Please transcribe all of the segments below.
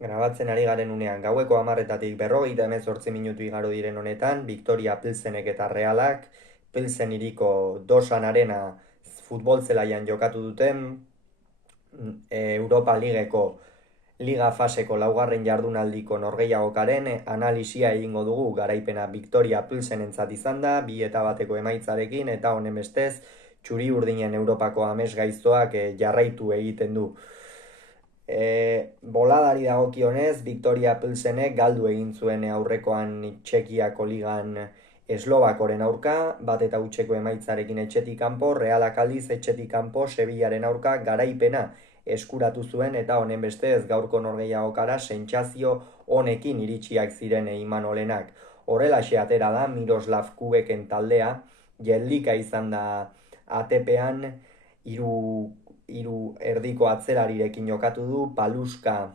Grabatzen ari garen unean, gaueko 10:00 berrogeita 18 minutu igaro diren honetan, Victoria Pilsenek eta Realak, Pilsen hiriko Dosan Arena futbol zelaian jokatu duten Europa Ligeko Liga faseko laugarren jardunaldiko norgehiagokaren analisia egingo dugu. Garaipena Victoria Pilsenentzat izan da, 2-1 emaitzarekin, eta honen bestez, txuri urdinen Europako amesgaiztoak jarraitu egiten du. Boladari dagokionez, Victoria Pilsenek galdu egin zuen aurrekoan Txekiako ligan Eslovakoren aurka, 1-0 emaitzarekin etxetik kanpo, Realak aldiz etxetik kanpo Sevillaren aurka garaipena eskuratu zuen, eta honen bestez gaurko norgehiagokara sentsazio honekin iritsiak ziren Imanolenak. Horrelaxe atera da Miroslav Kubeken taldea, jeldika izan da ATP-an, hiru erdiko atzerarirekin jokatu du, Paluska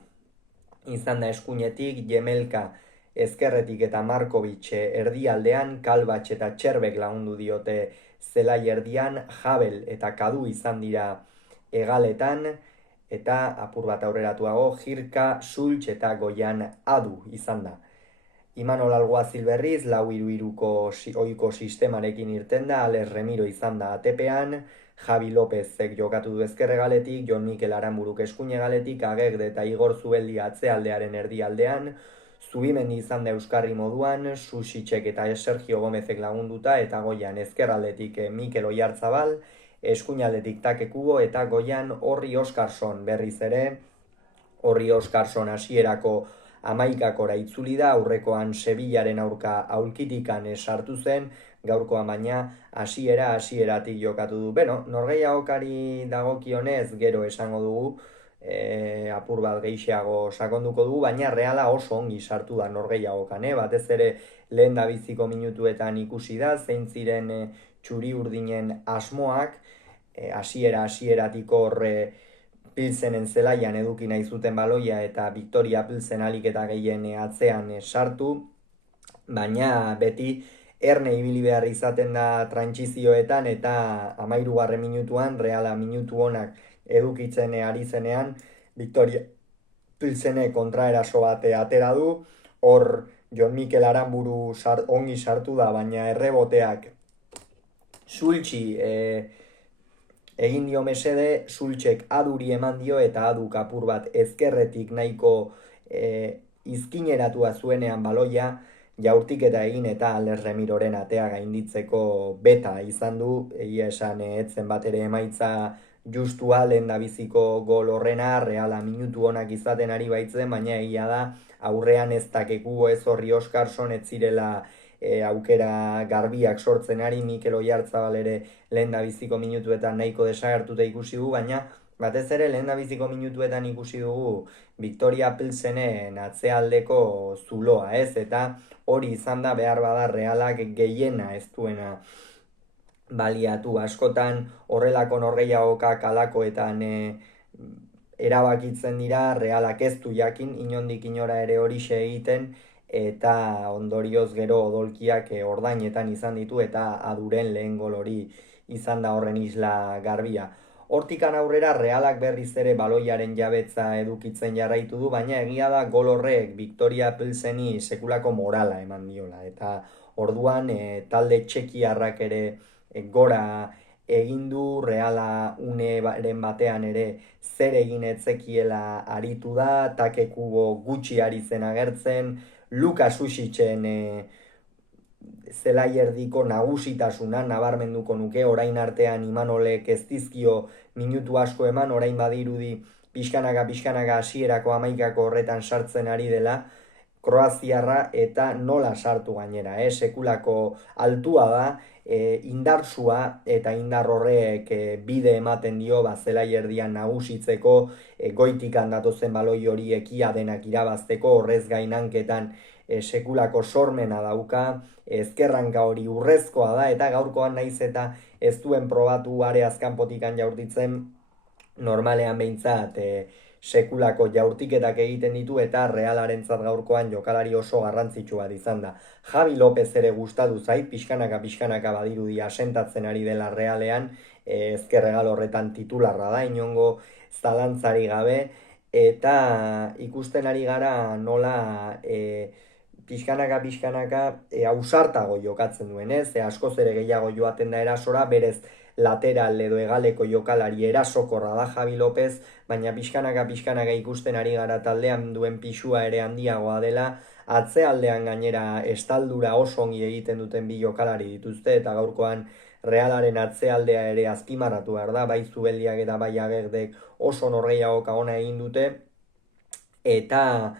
izan da eskuinetik, Jemelka ezkerretik eta Markovic erdialdean, Kalbach eta Txerbek lagundu diote zelai erdian, Jabel eta Kadu izan dira hegaletan, eta apur bat aurreratuago, Jirka, Sultx eta Goian Adu izan da. Imanol Alguazil berriz, 4-2-3ko ohiko sistemarekin irten da, Alex Remiro izan da ATP-an, Javi Lópezek jokatu du ezkerregaletik, Jon Mikel Aranburuk eskuinegaletik, Agerde eta Igor Zubeldi atzealdearen erdialdean, Zubimendi izan da euskarri moduan, Susitxek eta Sergio Gomezek lagunduta, eta goian ezkerraldetik Mikel Oiartzabal, eskuinaldetik Take Kubo, eta goian Horri Oskarson berriz ere, Horri Oskarson hasierako 11 itzuli da, aurrekoan Sevillaren aurka aulkitikan sartu zen, gaurkoan baina hasieratik jokatu du. Beno, norgehiagokari dagokionez gero esango dugu, apur bat gehiago sakonduko dugu, baina Reala oso ongi sartu da norgehiagokan, batez ere lehen da biziko minutuetan ikusi da, zein ziren txuri urdinen asmoak, hasieratik horre Pilsenen zelaian eduki nahi zuten baloia eta Victoria Pilsen alik eta gehien atzean sartu, baina beti erne ibili behar izaten da trantsizioetan, eta 13. minutuan Reala minutu honak edukitzen ari zenean, Victoria Pilsene kontraeraso bat atera du, hor Jon Mikel Aranburu ongi sartu da, baina erreboteak Sultxi egin dio mesede, Sultxek Aduri eman dio, eta Aduk apur bat ezkerretik nahiko izkineratua zuenean baloia, jaurtiketa egin eta Alex Remiroren atea gainditzeko beta izan du, egia esan etzen bat ere emaitza justua lehen da biziko gol horrena, Reala minutu honak izaten ari baitzen, baina egia da aurrean ez Take Kubo ez Horri Oskarson ez zirela aukera garbiak sortzen ari, Mikel Oiartzabal ere lehen da biziko minutuetan nahiko desagertuta ikusi dugu, baina batez ere lehen da biziko minutuetan ikusi dugu Victoria Pilsenen atzealdeko zuloa, eta hori izan da behar bada Realak gehiena ez duena baliatu. Askotan horrelako norgehiagokak alakoetan erabakitzen dira, Realak ez du jakin inondik inora ere horixe egiten, eta ondorioz gero odolkiak ordainetan izan ditu, eta Aduren lehen gol hori izan da horren isla garbia. Hortikan aurrera Realak berriz ere baloiaren jabetza edukitzen jarraitu du, baina egia da gol horrek Victoria Pilseni sekulako morala eman diola, eta orduan talde txekiarrak ere gora egin du, Reala uneren batean ere zer egin etzekiela aritu da, Take Kubo gutxi ari zen agertzen, Lukas Susitxen zelai erdiko nagusitasuna nabarmenduko nuke, orain artean Imanolek ez dizkio minutu asko eman, orain badirudi pixkanaka hasierako 11 horretan sartzen ari dela, Kroaziarra, eta nola sartu gainera, sekulako altua da, indartsua, eta indar horrek bide ematen dio zelai erdian nagusitzeko, goitik handatozen baloi horiek ia denak irabazteko, horrez gainanketan sekulako sormena dauka, ezkerranka hori urrezkoa da, eta gaurkoan naiz eta ez duen probatu are azkanpotikan jaurtitzen, normalean behintzat sekulako jaurtiketak egiten ditu, eta Realarentzat gaurkoan jokalari oso garrantzitsua izan da. Javi López ere gustatu zait, pixkanaka badirudi asentatzen ari dela Realean, ezkerregal horretan titularra da, inongo zalantzari gabe, eta ikusten ari gara nola pixkanaka ausartago jokatzen duen, ez? Askoz ere gehiago joaten da erasora, berez lateral edo hegaleko jokalari erasokorra da Javi López, baina pixkanaka ikusten ari gara taldean duen pisua ere handiagoa dela, atzealdean gainera estaldura oso ongi egiten duten bi jokalari dituzte, eta gaurkoan Realaren atzealdea ere azpimarratu behar da, bai Zubeldiak eta bai Agerdek oso norgehiagoka ona egin dute, eta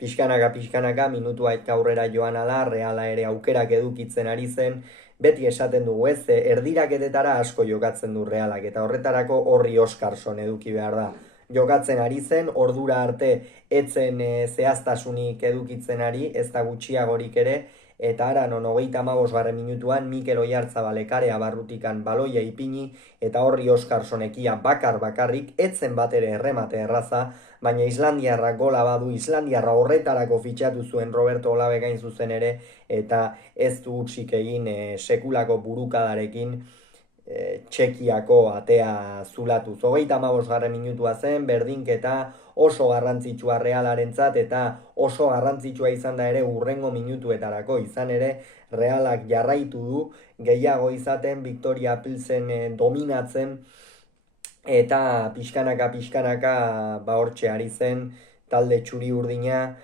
pixkanaka minutua eta aurrera joan ala, Reala ere aukerak edukitzen ari zen, beti esaten dugu ez, erdiraketetara asko jokatzen du Realak, eta horretarako Horri Oskarson eduki behar da. Jokatzen ari zen, ordura arte etzen zehaztasunik edukitzen ari, ez da gutxiagorik ere, eta ara non 35. Minutuan Mikel Oyarzabal area barrutikan baloia ipini, eta Horri Oskarsonekia bakarrik, etzen bat ere erremate erraza, baina Islandiarra gola badu, Islandiarra horretarako fitxatu zuen Roberto Olabekain zuzen ere, eta ez du hutsik egin sekulako burukadarekin Txekiako atea zulatuz. 35. Minutua zen, berdinketa oso garrantzitsua Realarentzat, eta oso garrantzitsua izan da ere hurrengo minutuetarako, izan ere Realak jarraitu du gehiago izaten, Victoria Pilsen dominatzen, eta pixkanaka hortxe ari zen talde txuri urdina,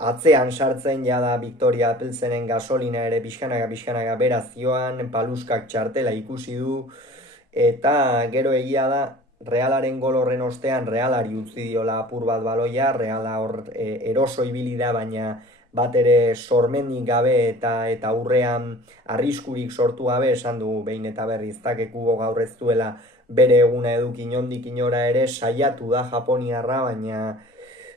atzean sartzen jada Victoria Pilsenen gasolina ere pixkanaka berazioan, Paluskak txartela ikusi du, eta gero egia da Realaren gol horren ostean Realari utzi diola apur bat baloia, Reala hor eroso ibili da, baina bat ere sormendik gabe eta aurrean arriskurik sortu gabe, esan dugu behin eta berriz Takekubo gaur ez duela bere eguna eduki inondik inora ere, saiatu da Japoniarra,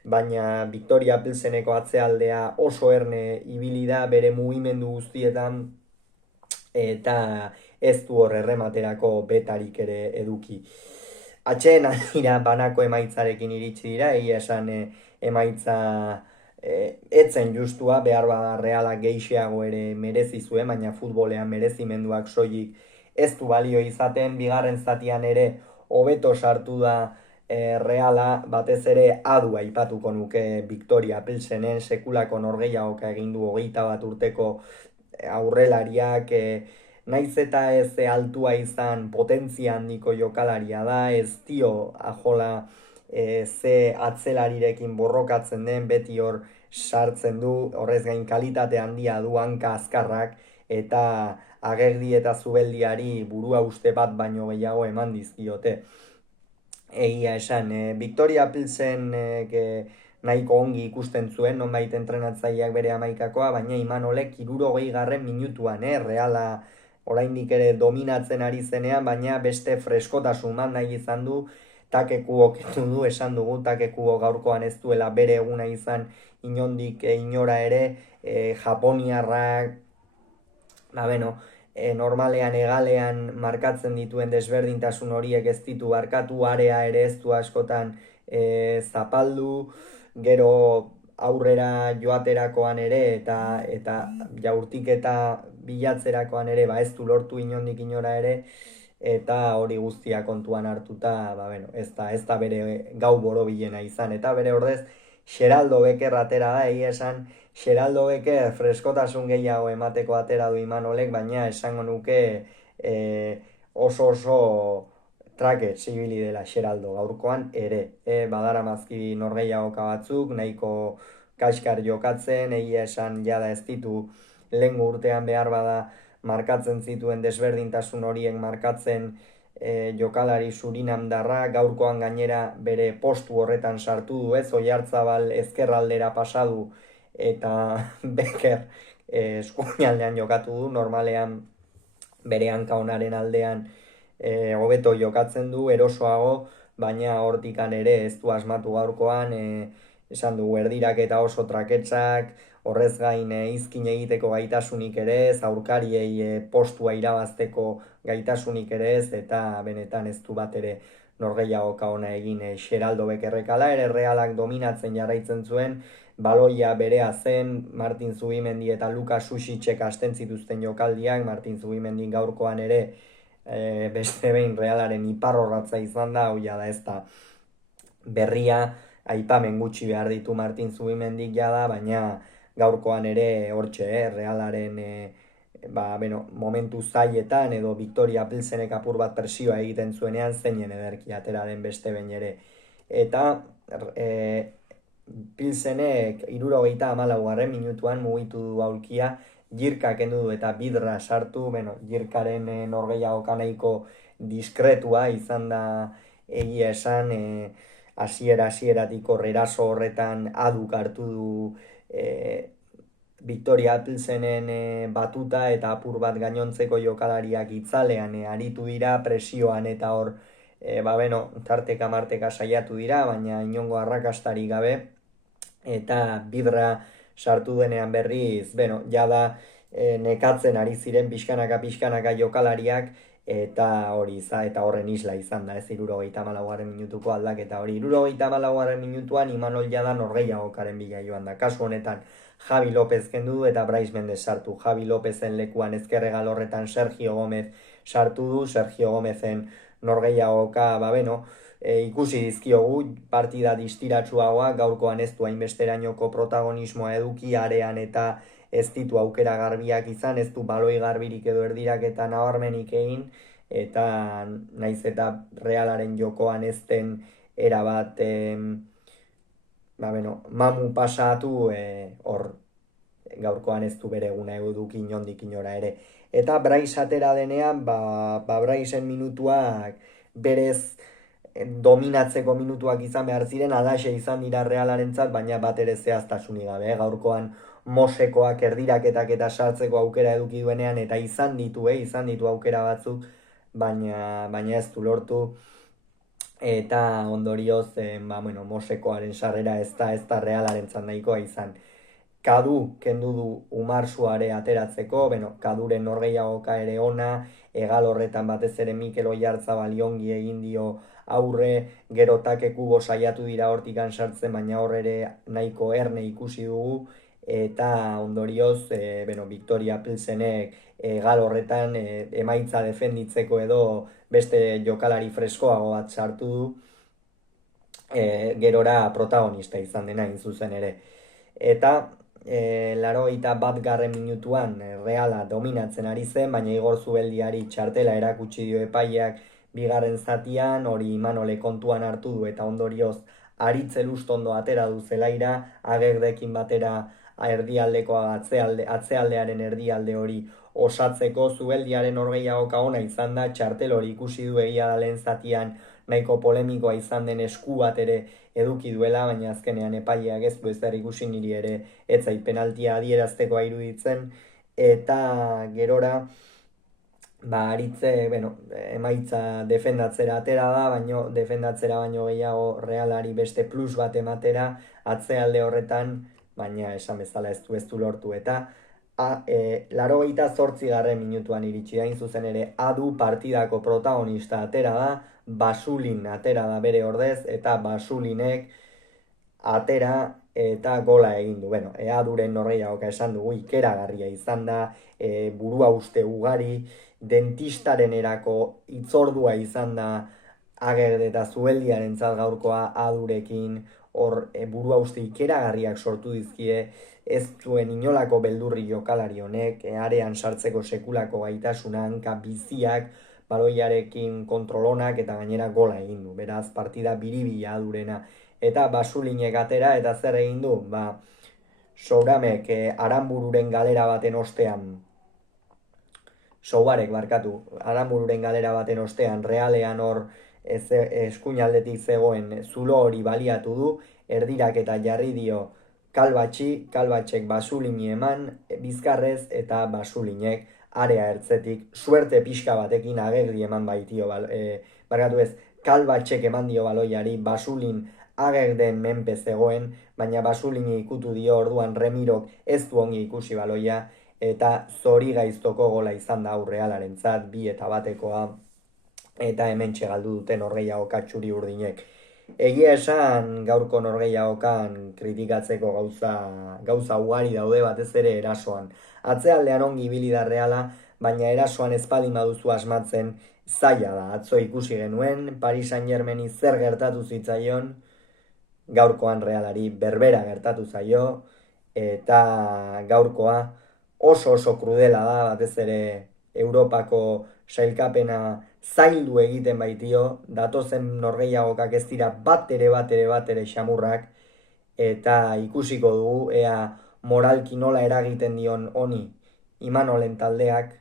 baina Victoria Pilseneko atzealdea oso erne ibili da bere mugimendu guztietan, eta ez du hor errematerako betarik ere eduki. Atxeen dira banako emaitzarekin iritsi dira, egia esan emaitza etzen justua, behar bada Realak gehixeago ere merezi zuen, baina futbolean merezimenduak soilik ez du balio izaten, bigarren zatian ere hobeto sartu da Reala, batez ere adu aipatuko nuke Victoria Pilsenen, sekulako norgehiagoka egin du 21 urteko aurrelariak, naiz eta ez altua izan potentzia handiko jokalaria da, ez dio ajola ze atzelarirekin borrokatzen den, beti hor sartzen du, horrez gain kalitate handia du, hanka azkarrak, eta Agerdi eta Zubeldiari burua uste bat baino gehiago eman dizkiote. Egia esan, Victoria Pilsen nahiko ongi ikusten zuen, nonbait entrenatzaileak bere amaikakoa, baina Imanolek 60. Minutuan, Reala oraindik ere dominatzen ari zenean, baina beste freskotasun bat nahi izan du, Takekuok du, esan dugu, Takekuok gaurkoan ez duela bere eguna izan inondik inora ere, Japoniarrak, normalean egalean markatzen dituen desberdintasun horiek ez ditu barkatu, area ere ez du askotan zapaldu, gero aurrera joaterakoan ere eta jaurtiketa bilatzerakoan ere ez du lortu inondik inora ere, eta hori guztia kontuan hartuta, ez da bere gau borobilena izan, eta bere ordez Xeraldo Beker atera da, egia esan, Xeraldo Beker freskotasun gehiago emateko atera du Imanolek, baina esango nuke oso trake zibili dela Xeraldo gaurkoan ere. Badara mazki norgehiagoka batzuk, nahiko kaskar jokatzen, egia esan jada ez ditu lehengo urtean behar bada markatzen zituen desberdintasun horiek markatzen jokalari Surinamdarra, gaurkoan gainera bere postu horretan sartu du, ez Oyarzabal ezkerraldera pasadu, eta Beker eskuinaldean jokatu du, normalean bere hanka onaren aldean hobeto jokatzen du, erosoago, baina hortikan ere ez du asmatu gaurkoan, esan du erdirak eta oso traketsak, horrez gain izkin egiteko gaitasunik ere ez, aurkariei postua irabazteko gaitasunik ere ez, eta benetan ez du bat ere norgehiagoka ona egin Xeraldo Bekerrekala, ere Realak dominatzen jarraitzen zuen, baloia berea zen, Martin Zubimendi eta Lukas Susicek hasten zituzten jokaldiak, Martin Zubimendi gaurkoan ere beste behin Realaren iparrorratza izan da, hau da ez da berria, aipamen gutxi behar ditu Martin Zubimendik jada, baina gaurkoan ere hortxe, Realaren momentu zailetan edo Victoria Pilsenek apur bat presioa egiten zuenean zeinen ederki atera den beste behin ere. Eta Pilsenek 74. Minutuan mugitu du aulkia, Jirka kendu du eta Bidra sartu, Jirkaren norgehiagoka nahiko diskretua izan da egia esan, hasieratik eraso horretan aduk hartu du Victoria Pilsenen batuta eta apur bat gainontzeko jokalariak itzalean aritu dira presioan eta hor tarteka marteka saiatu dira, baina inongo arrakastari gabe, eta Bidra sartu denean berriz, jada nekatzen ari ziren pixkanaka jokalariak, eta hori eta horren isla izan da, ez 74. Minutuko aldaketa hori. 74. Minutuan Imanol jada norgehiagokaren bila joan da. Kasu honetan Javi López kendu du eta Brais Mendez sartu. Javi Lópezen lekuan ezkerregal horretan Sergio Gómez sartu du. Sergio Gómezen norgehiagoka, ikusi dizkiogu partida distiratsuagoa, gaurkoan ez du hainbesterainoko protagonismoa eduki arean eta ez ditu aukera garbiak izan, ez du baloi garbirik edo erdirak eta nabarmenik egin, eta naiz eta Realaren jokoan ez den erabat mamu pasatu, hor gaurkoan ez du bere eguna eduki inondik inora ere. Eta Brais atera denean, Braisen minutuak berez dominatzeko minutuak izan behar ziren, alaxe izan dira Realarentzat, baina bat ere zehaztasunik gabe, gaurkoan Mosekoak erdiraketak eta sartzeko aukera eduki duenean, eta izan ditu aukera batzuk, baina ez du lortu, eta ondorioz, Mosekoaren sarrera ez da Realarentzat nahikoa izan. Kadu kendu du Umarsuare ateratzeko, Kaduren norgehiagoka ere ona, egal horretan batez ere Mikel Oyarzabal ongi egin dio aurre, gero Takekubo saiatu dira hortikan sartzen, baina hor ere nahiko erne ikusi dugu, eta ondorioz, Victoria Pilsenek egal horretan emaitza defenditzeko edo beste jokalari freskoago bat sartu du, gerora protagonista izan dena zuzen ere. Eta 81. Minutuan Reala dominatzen ari zen, baina Igor Zubeldiari txartela erakutsi dio epaileak bigarren zatian, hori Imanole kontuan hartu du eta ondorioz Aritze Lustondo atera du zelaira, Agerdekin batera erdialdekoa atzealdearen erdialde hori osatzeko. Zubeldiaren norgehiagoka ona izan da, txartel hori ikusi du egia da lehen zatian nahiko polemikoa izan den esku bat ere eduki duela, baina azkenean epaileak ez du ezer ikusi, niri ere ez zait penaltia adieraztekoa iruditzen, eta gerora Aritze, emaitza defendatzera atera da, defendatzera baino gehiago Realari beste plus bat ematera atzealde horretan, baina esan bezala ez du lortu, eta 88. Minutuan iritsi da, zuzen ere Adu partidako protagonista atera da, Basulin atera da bere ordez, eta Basulinek atera eta gola egin du. Aduren norgehiagoka esan dugu ikeragarria izan da, burua uste ugari, dentistaren erako itzordua izan da Agerde eta Zubeldiaren gaurkoa Adurekin, hor burua uste ikeragarriak sortu dizkie, ez zuen inolako beldurri jokalari honek, arean sartzeko sekulako gaitasuna, hanka biziak, baloiarekin kontrolonak eta gainera gola egin du. Beraz, partida biribila Adurena. Eta Basulinek atera eta zer egin du? Souramek Aranbururen galera baten ostean, Aranbururen galera baten ostean, Realean hor eskuinaldetik zegoen zulo hori baliatu du, erdirak eta jarri dio Kalbatxek Basulini eman bizkarrez, eta Basulinek area ertzetik suerte pixka batekin Agerdi eman baitio, Kalbatxek eman dio baloiari, Basulin Agerden menpe zegoen, baina Basulini ikutu dio, orduan Remirok ez du ongi ikusi baloia, eta zori gaiztoko gola izan da Realarentzat, 2-1, eta hemen txegaldu duten norgehiagoka txuri urdinek. Egia esan gaurko norgehiagokan kritikatzeko gauza ugari daude, batez ere erasoan. Atzealdean ongi ibili da Reala, baina erasoan ez baldin baduzu asmatzen zaila da. Atzo ikusi genuen, Paris Saint-Germaini zer gertatu zitzaion, gaurkoan Realari berbera gertatu zaio, eta gaurkoa oso krudela da, batez ere Europako sailkapena zaildu egiten baitio, datozen norgehiagokak ez dira bat ere xamurrak, eta ikusiko dugu ea moralki nola eragiten dion honi Imanolen taldeak,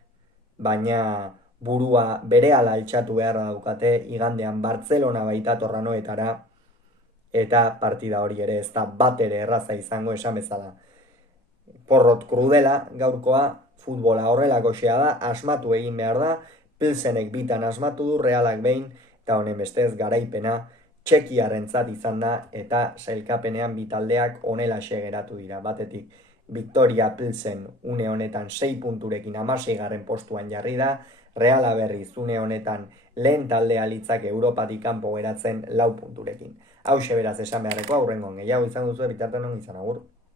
baina burua berehala altxatu beharra daukate, igandean Bartzelona baitator Anoetara, eta partida hori ere ez da bat ere erraza izango esan bezala. Porrot krudela gaurkoa, futbola horrelakoxea da, asmatu egin behar da, Pilsenek bitan asmatu du, Realak behin, eta honen bestez garaipena Txekiarrentzat izan da, eta sailkapenean bitaldeak honelaxe geratu dira. Batetik, Victoria Pilsen une honetan 6 punturekin 16. postuan jarri da, Reala berriz une honetan lehen taldea litzake Europatik kanpo geratzen 4 punturekin. Hauxe beraz esan beharreko aurrengon gehiago izan duzu bitartean izan agur.